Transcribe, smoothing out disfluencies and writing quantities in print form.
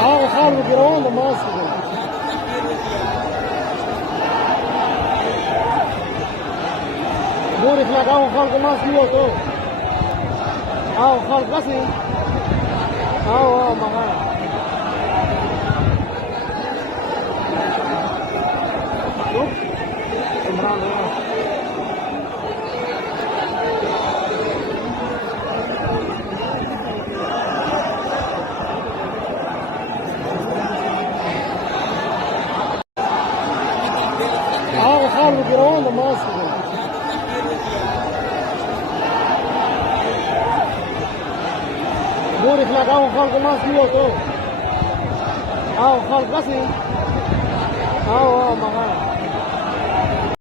خالد جروان ده مصر بوري فلاك خالد مصر يوتو خالد قاسي مهار شوف عمران خالد جروان ده مصر بوري فلاك خالد مصر يوتو خالد قاسي